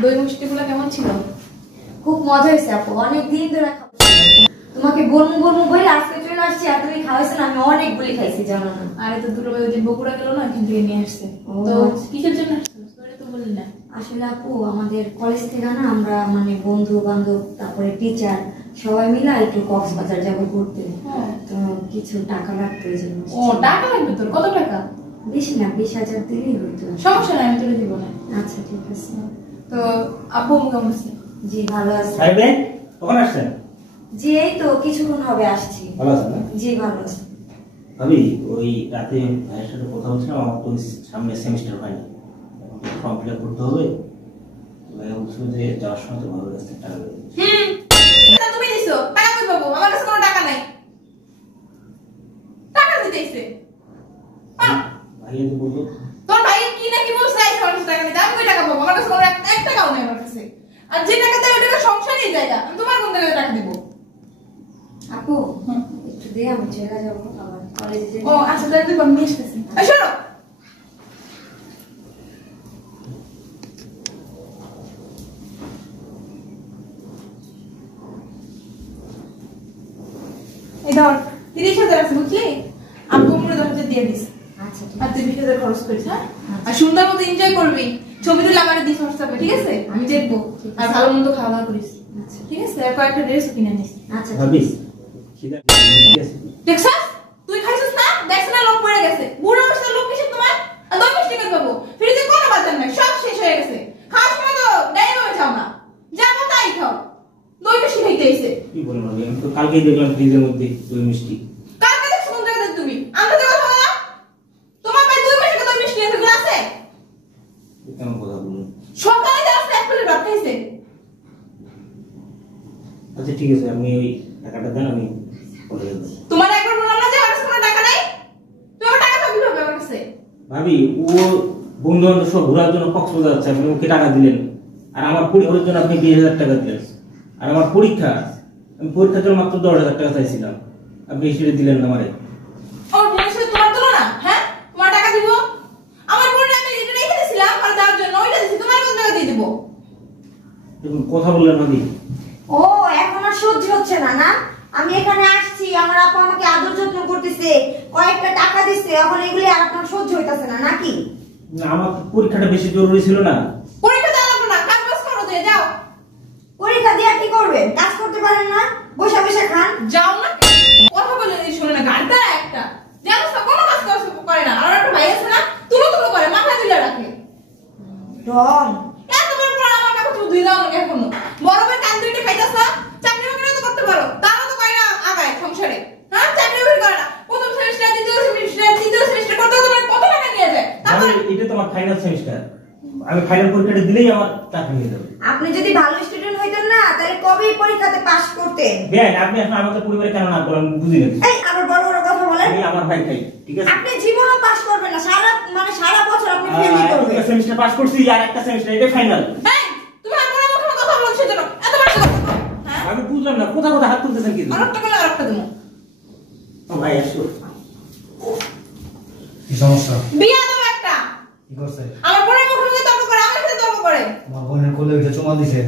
দই মিষ্টিগুলো কেমন ছিল? খুব মজা হয়েছে আপু, অনেক দিন ধরে খাবো। তোমাকে বলবো বলবো বলে আজকে চলে আসছি, আর তুমি খাওয়াইছো না, আমি অনেকগুলি খাইছি জানো না। আরে তো দুটো ওই দিন বগুড়া গেল না, এখান থেকে নিয়ে আসছে। তো কিসের জন্য আসছো সেটা তো বললি না। আসলে আপু আমাদের কলেজ থেকে না আমরা মানে বন্ধু বান্ধব তারপরে টিচার সবাই মিলে একটু কক্সবাজার যাবো ঘুরতে। তো কিছু টাকা লাগতো এই জন্য। ও টাকা লাগবে তোর? কত টাকা? বেশি না, 20,000 দিলেই হইতো। সমস্যা নাই, আমি তুলে দিব না। আচ্ছা ঠিক আছে। তো আপু কেমন আছে? জি ভালো আছে। আরে কখন আসছেন? জি এই তো কিছুক্ষণ হবে আসছি। ভালো আছেন না? জি ভালো আছি। ভাবি ওই রাতে ভাইয়ের সাথে কথা হচ্ছিলাম, আমার তো সামনে সেমিস্টার হয়নি, ফর্ম ফিল আপ করতে হবে। ভাইয়া বলছিল যে যাওয়ার সময় তো ভালো লাগছে টাকা দেবে। তুমি দিছো টাকা? কই পাবো? আমার কাছে কোনো টাকা নাই। টাকা দিতেইছে ভাইয়া তো বললো তোর ভাই কি না কি বলছে এই সমস্ত টাকা দিতে। আমি কই টাকা পাবো? আমার কাছে কোনো এক টাকাও নেই আমার কাছে। আর যে টাকা দেয় ওটা সংসারই যায় না। আমি তোমার কোন থেকে টাকা দিব? আপু একটু দে, আমি চলে যাবো আবার কলেজে। ও আচ্ছা তাহলে তুই নিয়ে আসতেছি। এই শোনো, এই ধর 30,000 আছে বুঝলি? আমি 15,000 দিয়ে দিস। আচ্ছা ঠিক আর আছে। তুই 20,000 খরচ করিস। হ্যাঁ, আর সুন্দর মতো এনজয় করবি। ছবি তুলে আমার দিস হোয়াটসঅ্যাপে, ঠিক আছে? আমি দেখবো। আর ভালো মন্দ খাওয়া দাওয়া করিস, আচ্ছা ঠিক আছে? আর কয়েকটা ড্রেস কিনে নিস। আচ্ছা ভাবি খিদা আছে। দেখছস তুই খাইছিস না? দেখছ না লোক পড়ে গেছে। বুড়ো বয়সে লোক কিসের তোমার? আর দই মিষ্টি করে পাবো? ফ্রিজে কোনো বাজার নাই, সব শেষ হয়ে গেছে। খাওয়ার সময় তো ডাইরে ভাবে খাও না, যাবো তাই খাও। দই মিষ্টি খাইতে এসে কি বলেন ভাবি, আমি তো কালকেই দেখলাম ফ্রিজের মধ্যে দই মিষ্টি। কালকে দেখছো কোন জায়গাতে তুমি? আমরা যে কথা বলা তোমার ভাই দই মিষ্টি দই মিষ্টি এগুলো আছে? কেমন কথা বলুন? সকালে যাও এক প্লেট ভাত খাইছে। আচ্ছা ঠিক আছে, আপনি ওই টাকাটা দেন, আমি পরে দেবো। তোমার একবার বললাম না যে আমার কাছে কোনো টাকা নাই? তুমি আমার টাকা পাবি হবে আমার কাছে? ভাবি ও বন্ধু বান্ধব সব ঘোরার জন্য কক্সবাজার যাচ্ছে, আপনি ওকে টাকা দিলেন। আর আমার পরীক্ষার জন্য আপনি 20,000 টাকা দিলেন। আর আমার পরীক্ষা, আমি পরীক্ষার জন্য মাত্র 10,000 টাকা চাইছিলাম, আপনি সেটা দিলেন না আমারে। ওর বোনের সাথে তোমার তুলনা? হ্যাঁ, তোমার টাকা দিব? আমার বোনের আমি এটা রেখে দিয়েছিলাম আর তার জন্য ওইটা দিছি, তোমার কোন টাকা দিয়ে দিব? দেখুন কথা বললেন ভাবি। ও এখন আর সহ্য হচ্ছে না না? আমি এখানে আসছি, আমার আপু আমাকে আদর যত্ন করতেছে, কয়েকটা টাকা দিচ্ছে, এখন এগুলি আর আপনার সহ্য হইতাছে না নাকি? না আমার পরীক্ষাটা বেশি জরুরি ছিল না। পরীক্ষা দেওয়া লাগবে না, কাজ বাজ করো, যে যাও। পরীক্ষা দিয়ে কি করবেন? কাজ করতে পারেন না, বসে বসে খান। যাও না, কথা বলে শুনে না, গাড়িটা একটা জানো না, কোনো কাজ করে না। আর একটা ভাই আছে না, তুলো তুলো করে মাথা তুলে রাখে। রং তোমার পর আমার কাছে তুই দুই দাও না এখনো। বড় ভাই কান দুইটা খাইতাছ না, চাকরি বাকরি তো করতে পারো, তারও তো কয় না আগায় সংসারে। হ্যাঁ, চাকরি বাকরি করে না, প্রথম সেমিস্টার দ্বিতীয় সেমিস্টার তৃতীয় সেমিস্টার করতে তোমার কত টাকা নিয়ে যায়? তারপর এটা তো আমার ফাইনাল সেমিস্টার, আমি ফাইনাল পরীক্ষাটা দিলেই আমার চাকরি হয়ে যাবে। আপনি যদি ভালো স্টুডেন্ট হইতেন না তাহলে কবেই পরীক্ষাতে পাস করতেন। বেন আপনি এখন আমাদের পরিবারে কেন না করেন বুঝি না। এই আবার বড় বড় কথা বলেন। আমি আমার ভাই খাই, ঠিক আছে? আপনি জীবনও পাস করবেন না, সারা বছর আপনি ফেলই করবেন। একটা সেমিস্টার পাস করছি আর একটা সেমিস্টার, এটা ফাইনাল। এই তুমি আর মনে মুখে কথা বলছো কেন? এত বড় কথা। হ্যাঁ, আমি বুঝলাম না কোথা কোথা হাত তুলতেছেন কি? আরেকটা বলে আরেকটা দেবো। ভাই আসো। কি সমস্যা? বিয়া দেবো একটা। কি করছে? আমার বোনের মুখে মুখে তর্ক করে, আমার সাথে তর্ক করে। আমার বোনের কোলে উঠে চুমা দিছে।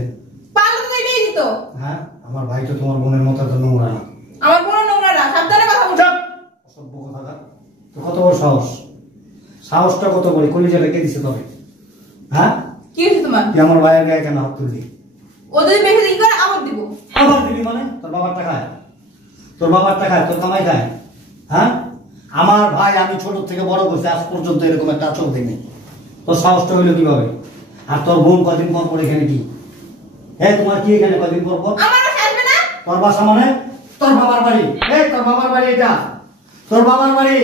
পারলে তো এটাই দিত। হ্যাঁ, আমার ভাই তো তোমার বোনের মতো তো নোংরা না। আমার বোন নোংরা না, সাবধানে কথা বলছো। অসভ্য কথাকার। তো কত বড় সাহস? সাহসটা কত বড়? কলিজাটা কে দিছে তবে? হ্যাঁ, কি হয়েছে তোমার? তুই আমার ভাইয়ের গায়ে কেন হাত তুললি? ও যদি বেশি দিন করে আবার দিব। আবার দিবি মানে? তোর বাবার টাকা খায়, তোর বাবার টাকা খায়, তোর কামাই খায়। হ্যাঁ, আমার ভাই আমি ছোট থেকে বড় করছি, আজ পর্যন্ত এরকম একটা আচরণ দেখিনি। তোর সাহসটা হইলো কিভাবে? আর তোর বোন কদিন পর পর এখানে কি? হ্যাঁ, তোমার কি এখানে কদিন পর পর? আমার বাসা আসবে না? তোর বাসা মানে? তোর বাবার বাড়ি। এই তোর বাবার বাড়ি, এটা তোর বাবার বাড়ি।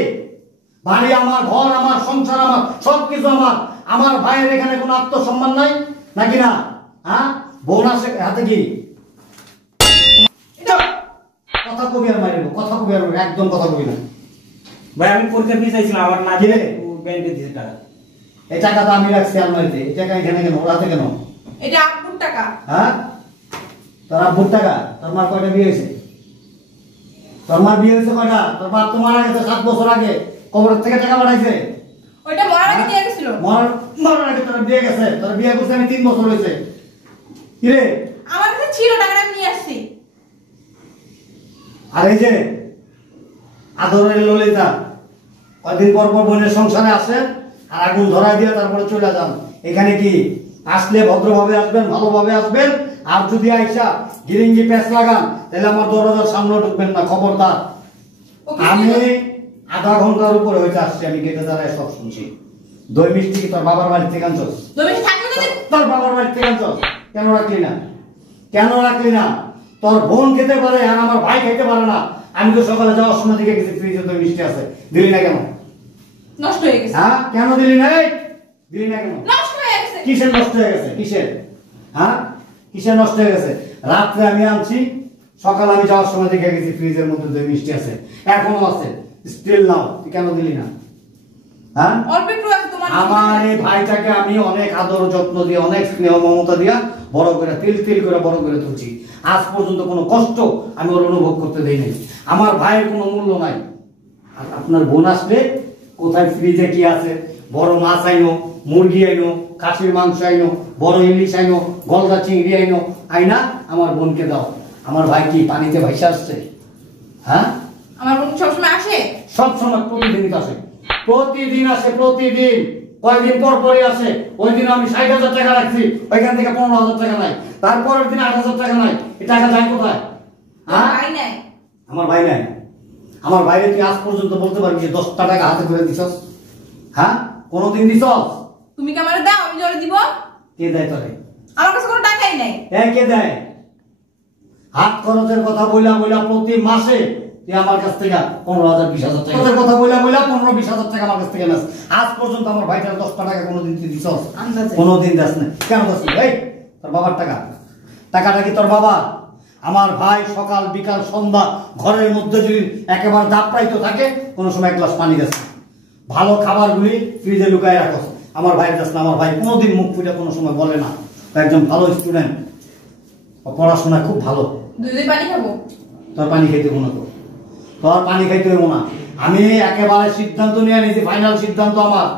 বাড়ি আমার, ঘর আমার, সংসার আমার, সবকিছু আমার। আমার ভাইয়ের এখানে কোনো আত্মসম্মান নাই নাকি না? হ্যাঁ, বোন আসে হাতে কি? কথা কবি আর মারিব, কথা কবি আর একদম কথা কবি না। ভাই আমি পরীক্ষা ফি চাইছিলাম, আমার না দিলে ও ব্যাংকে দিছে টাকা। এই টাকা তো আমি রাখছি আলমারিতে, এই টাকা এখানে কেন? ওর হাতে কেন? এটা আব্বুর টাকা। হ্যাঁ, তোর আব্বুর টাকা? তোর মার কয়টা বিয়ে হয়েছে? তোর মার বিয়ে হয়েছে কয়টা? তোর বাপ তো মারা গেছে 7 বছর আগে, কবরের থেকে টাকা পাঠাইছে। ওইটা মরার আগে দিয়ে গেছিল। মরার আগে তোর বিয়ে গেছে, তোর বিয়ে করছে আমি 3 বছর হয়েছে। কি রে? আমার কাছে ছিল, টাকাটা আমি নিয়ে আসছি। আর এই যে আদরের ললিতা কদিন পর পর বোনের সংসারে আসেন আর আগুন ধরা দিয়ে তারপরে চলে যান। এখানে কি আসলে ভদ্রভাবে আসবেন, ভালোভাবে আসবেন। আর যদি আইসা গিরিঙ্গি প্যাঁচ লাগান তাহলে আমার দরজার সামনে ঢুকবেন না, খবরদার। আমি আধা ঘন্টার উপরে হয়েছে আসছি, আমি গেটে দাঁড়ায় সব শুনছি। দই মিষ্টি কি তোর বাবার বাড়ি থেকে আনছস? তোর বাবার বাড়ি থেকে আনছস? কেন রাখলি না? কেন রাখলি না? তোর বোন খেতে পারে আর আমার ভাই খেতে পারে না। আমি তো সকালে যাওয়ার সময় দিকে গেছি, ফ্রিজে দই মিষ্টি আছে, দিলি না কেন? নষ্ট হয়ে গেছে। হ্যাঁ, কেন দিলি না? দিলি না কেন? নষ্ট হয়ে গেছে। কিসের নষ্ট হয়ে গেছে? কিসের? হ্যাঁ, কিসের নষ্ট হয়ে গেছে? রাত্রে আমি আনছি, সকালে আমি যাওয়ার সময় দেখে গেছি ফ্রিজের মধ্যে দই মিষ্টি আছে, এখনো আছে, স্টিল নাও। তুই কেন দিলি না? হ্যাঁ, অল্প একটু আছে তোমার। আমার এই ভাইটাকে আমি অনেক আদর যত্ন দিয়ে, অনেক স্নেহ মমতা দিয়া বড় করে, তিল তিল করে বড় করে তুলছি। আজ পর্যন্ত কোনো কষ্ট আমি ওর অনুভব করতে দেই নাই। আমার ভাইয়ের কোনো মূল্য নাই। আর আপনার বোন আসলে কোথায় ফ্রিজে কি আছে, বড় মাছ আইনো, মুরগি আইনো, খাসির মাংস আইনো, বড় ইলিশ আইনো, গলদা চিংড়ি আইনো, আইনা আমার বোনকে দাও। আমার ভাই কি পানিতে ভাইসা আসছে? হ্যাঁ, আমার বোন সবসময় আসে। সব সময় প্রতিদিনই আসে, প্রতিদিন আসে, প্রতিদিন। কয়েকদিন পর পরই আসে। ওই দিন আমি 60,000 টাকা রাখছি, ওইখান থেকে 15,000 টাকা নাই। তারপরের দিন 8,000 টাকা নাই। এই টাকা যায় কোথায়? হ্যাঁ, ভাই নাই। আমার ভাই নাই। আমার বাইরে তুই আজ পর্যন্ত বলতে পারবি যে 10টা টাকা হাতে করে দিছস? হ্যাঁ, কোনোদিন দিছস? তুমি কি আমারে দাও, আমি জোরে দিব? কে দেয় তোরে? আমার কাছে কোনো টাকাই নাই। কে দেয়? হাত খরচের কথা বইলা বইলা প্রতি মাসে তুই আমার কাছ থেকে 15,000 20,000 টাকা কথা বইলা বইলা 15-20,000 টাকা আমার কাছ থেকে নাস। আজ পর্যন্ত আমার ভাইটার 10টা টাকা কোনোদিন তুই দিছস? আন্দাজে। কোনোদিন দাস না। কেন দাস না? এই তোর বাবার টাকা, টাকাটা কি তোর বাবা? আমার ভাই সকাল বিকাল সন্ধ্যা ঘরের মধ্যে যদি একেবারে দাপড়াইতে থাকে, কোনো সময় 1 গ্লাস পানি দাস না। ভালো খাবারগুলি ফ্রিজে লুকায় রাখো। আমার ভাই দাস না। আমার ভাই কোনোদিন মুখ ফুটে কোনো সময় বলে না। একজন ভালো স্টুডেন্ট, পড়াশোনা খুব ভালো। দুই পানি খাবো। তোর পানি খাইতে মনে তো, তোর পানি খাইতে হইব না। আমি একেবারে সিদ্ধান্ত নিয়ে নিয়েছি, ফাইনাল সিদ্ধান্ত আমার।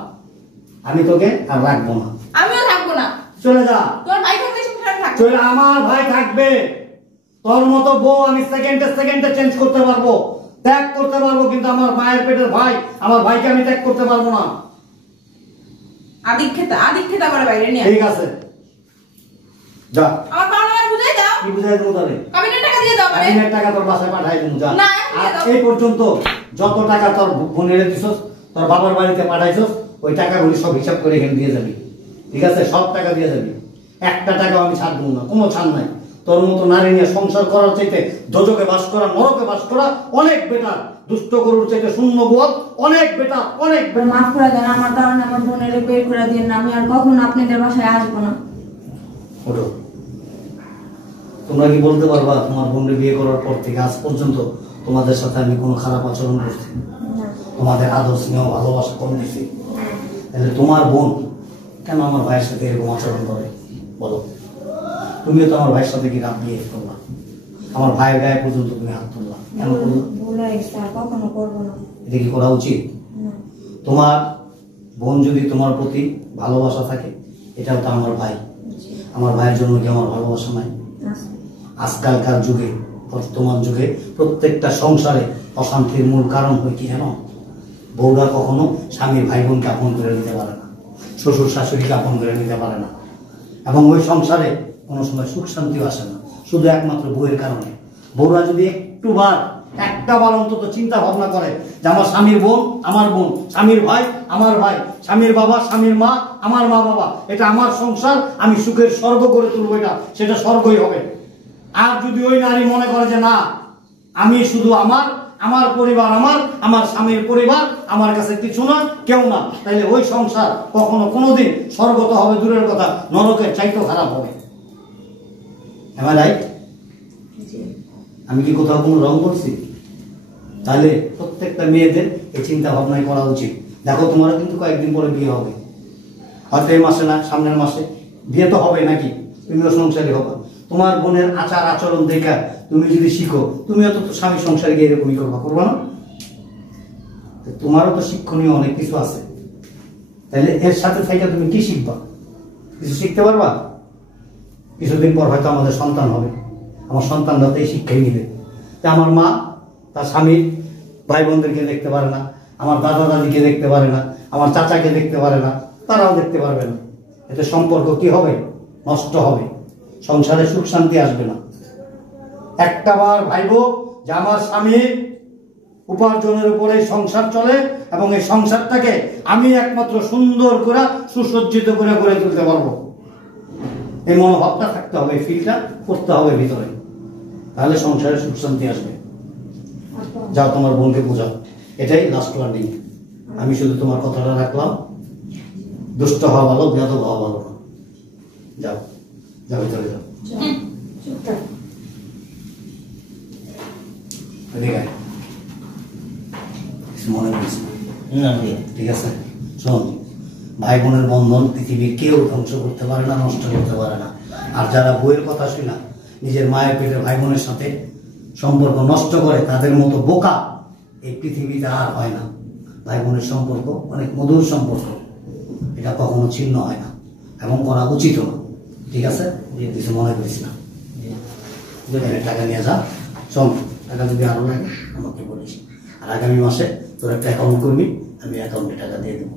আমি তোকে আর রাখবো না। আমিও থাকবো না। চলে যা। তোর ভাই থাকলে সংসারে থাকবে। চলে, আমার ভাই থাকবে। তোর মতো বউ আমি সেকেন্ডে চেঞ্জ করতে পারবো, ত্যাগ করতে পারবো, কিন্তু আমার মায়ের পেটের ভাই, আমার ভাইকে আমি ত্যাগ করতে পারবো না। আদিক খেতে আমার বাইরে নিয়ে। ঠিক আছে, যা। আমার পাওনা আমার বুঝাই দাও। কি বুঝাই দেবো তাহলে? কাবিনের টাকা দিয়ে দাও আমারে। কাবিনের টাকা তোর বাসায় পাঠাই দেবো, যা। না, এখন দিয়ে আর দাও। এই পর্যন্ত যত টাকা তোর বোনের দিছস, তোর বাবার বাড়িতে পাঠাইছস, ওই টাকাগুলি সব হিসাব করে এখানে দিয়ে যাবি। ঠিক আছে, সব টাকা দিয়ে যাবি। একটা টাকা আমি ছাড় দেবো না, কোনো ছাড় নাই। তোর মতো নারী নিয়ে সংসার করার চাইতে দোজকে বাস করা, নরকে বাস করা অনেক বেটার। দুষ্ট গরুর চাইতে শূন্য গোয়াল অনেক বেটার, অনেক বেটার। মাফ করে দেন, আমার কারণে আমার বোনের বের করে দিন না। আমি আর কখনো আপনাদের বাসায় আসবো না। ওঠো। তোমরা কি বলতে পারবা তোমার বোনকে বিয়ে করার পর থেকে আজ পর্যন্ত তোমাদের সাথে আমি কোনো খারাপ আচরণ করছি? তোমাদের আদর স্নেহ ভালোবাসা কম দিছি? তাহলে তোমার বোন কেন আমার ভাইয়ের সাথে এরকম আচরণ করে বলো? তুমিও তো আমার ভাইয়ের সাথে কি রাত বিয়ে করলা, আমার ভাইয়ের গায়ে পর্যন্ত তুমি হাত তুললা, কেন করলো? ভুল হয়ে গেছে, আর কখনো করবো না। এটা কি করা উচিত? তোমার বোন যদি তোমার প্রতি ভালোবাসা থাকে, এটাও তো আমার ভাই। আমার ভাইয়ের জন্য কি আমার ভালোবাসা নাই? আজকালকার যুগে, বর্তমান যুগে প্রত্যেকটা সংসারে অশান্তির মূল কারণ হয় কি জানো? বউরা কখনো স্বামীর ভাই বোনকে আপন করে নিতে পারে না, শ্বশুর শাশুড়িকে আপন করে নিতে পারে না, এবং ওই সংসারে কোনো সময় সুখ শান্তিও আসে না, শুধু একমাত্র বউয়ের কারণে। বউরা যদি একটা বার অন্তত চিন্তা ভাবনা করে যে আমার স্বামীর বোন আমার বোন, স্বামীর ভাই আমার ভাই, স্বামীর বাবা স্বামীর মা আমার মা বাবা, এটা আমার সংসার, আমি সুখের স্বর্গ করে তুলবো, এটা সেটা স্বর্গই হবে। আর যদি ওই নারী মনে করে যে না, আমি শুধু আমার পরিবার, আমার স্বামীর পরিবার আমার কাছে কিছু না, কেউ না, তাহলে ওই সংসার কখনো কোনোদিন স্বর্গ তো হবে দূরের কথা, নরকের চাইতেও খারাপ হবে। Am I right? আমি কি কোথাও কোনো রং করছি? তাহলে প্রত্যেকটা মেয়েদের এই চিন্তা ভাবনাই করা উচিত। দেখো, তোমারও কিন্তু কয়েকদিন পরে বিয়ে হবে, হয়তো এই মাসে না, সামনের মাসে বিয়ে তো হবে নাকি, তুমিও সংসারী হবে। তোমার বোনের আচার আচরণ দেখা তুমি যদি শিখো, তুমিও তো স্বামী সংসারে গিয়ে এরকমই করবা না? তোমারও তো শিক্ষণীয় অনেক কিছু আছে। তাহলে এর সাথে থেকে তুমি কি শিখবা? কিছু শিখতে পারবা? কিছুদিন পর হয়তো আমাদের সন্তান হবে, আমার সন্তানরা তো এই শিক্ষাই নিবে যে আমার মা তার স্বামীর ভাই বোনদেরকে দেখতে পারে না, আমার দাদা দাদিকে দেখতে পারে না, আমার চাচাকে দেখতে পারে না, তারাও দেখতে পারবে না। এতে সম্পর্ক কি হবে? নষ্ট হবে, সংসারে সুখ শান্তি আসবে না। একটা বার ভাইবো যে আমার স্বামীর উপার্জনের উপরে সংসার চলে এবং এই সংসারটাকে আমি একমাত্র সুন্দর করে সুসজ্জিত করে গড়ে তুলতে পারবো। এই মনোভাবটা থাকতে হবে, ফিলটা করতে হবে ভিতরে, তাহলে সংসারে সুখ শান্তি আসবে। যাও তোমার বোনকে বোঝাও, এটাই লাস্ট ওয়ার্নিং। আমি শুধু তোমার কথাটা রাখলাম, দুষ্ট হওয়া ভালো, বেয়াদব হওয়া ভালো না। যাও যাও ভিতরে যাও। চুপ থাক। এদিকে আয়। কিছু মনে করিস না, না ভাইয়া। ঠিক আছে? শোন, ভাই বোনের বন্ধন পৃথিবীর কেউ ধ্বংস করতে পারে না, নষ্ট করতে পারে না। আর যারা বইয়ের কথা শুনা নিজের মায়ের পেটের ভাই বোনের সাথে সম্পর্ক নষ্ট করে, তাদের মতো বোকা এই পৃথিবীতে আর হয় না। ভাই বোনের সম্পর্ক অনেক মধুর সম্পর্ক, এটা কখনো ছিন্ন হয় না এবং করা উচিত না, ঠিক আছে? কিছু মনে করিস না। টাকা নিয়ে যা। শোন, টাকা যদি আরো লাগে আমাকে বলিস, আর আগামী মাসে তোর একটা অ্যাকাউন্ট করবি, আমি অ্যাকাউন্টে টাকা দিয়ে দেবো।